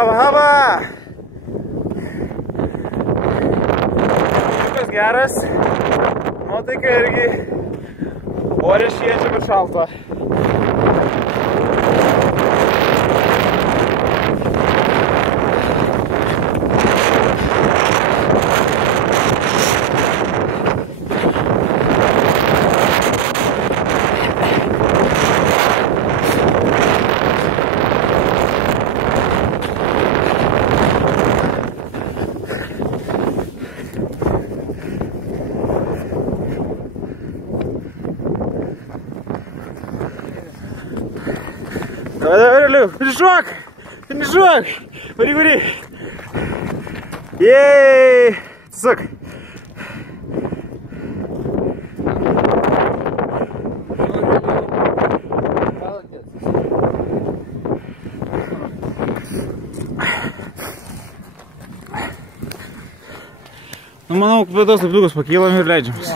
Haba, haba! Viskas geras. Nuotaika irgi. Ore šviečia, bet šalta. Давай, Лев, финишок! Финишок! Вари, вари! Ей! Цок! Nu, manau, tos lipdukus pakylam ir leidžiamės.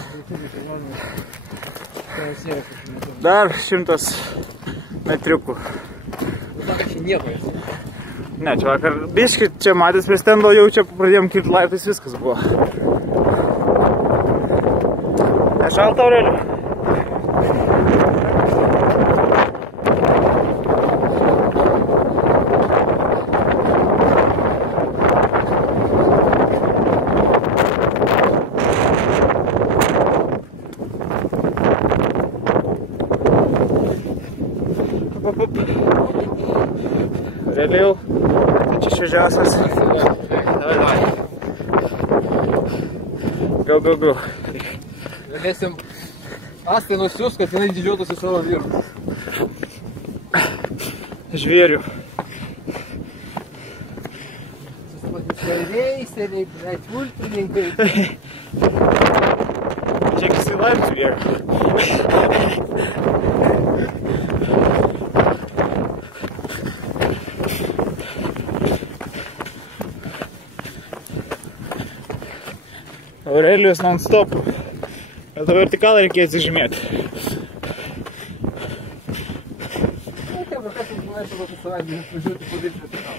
Dar 100 metriukų. Ne, čia vakar biški, čia matęs prie stendo, jau čia pradėjom kilti laiptais, viskas buvo. Nešalta, Aurelijau? Aurelijau, tai čia šviežiausias. Davai. Go. Galėsim Astai nusiųs, kad jinai didžiuotųsi savo vyrų. Žvėrių. Reiseriai, pulkininkai. Čia visi laiptų lieka. Aurelijus non-stop. Bet tą vertikalą reikės įžymėti. Kas jums norėtų būtų savaitį važiuoti padaryti vertikalą?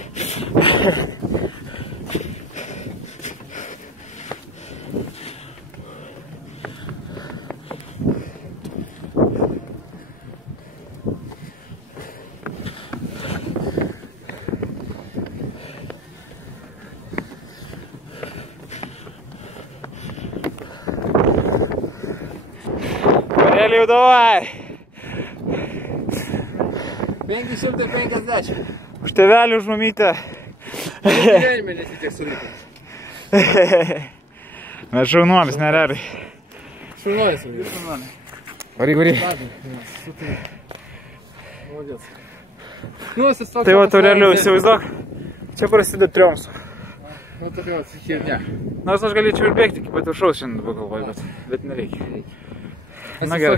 Aurelijau, davai! 550. Už tėvelį, už mamytę. Gyvenime nesitiek sulikai. Mes šaunuolis, nerealiai. Šaunuolis. Vari. Tai va, Aurelijau, įsivaizduok, čia prasideda triomsų. Nu, tokia atsichirnė. Nors aš galėčiau ir bėgti iki pat viršaus šiandien pagalvoju, bet nereikia. Na gerai.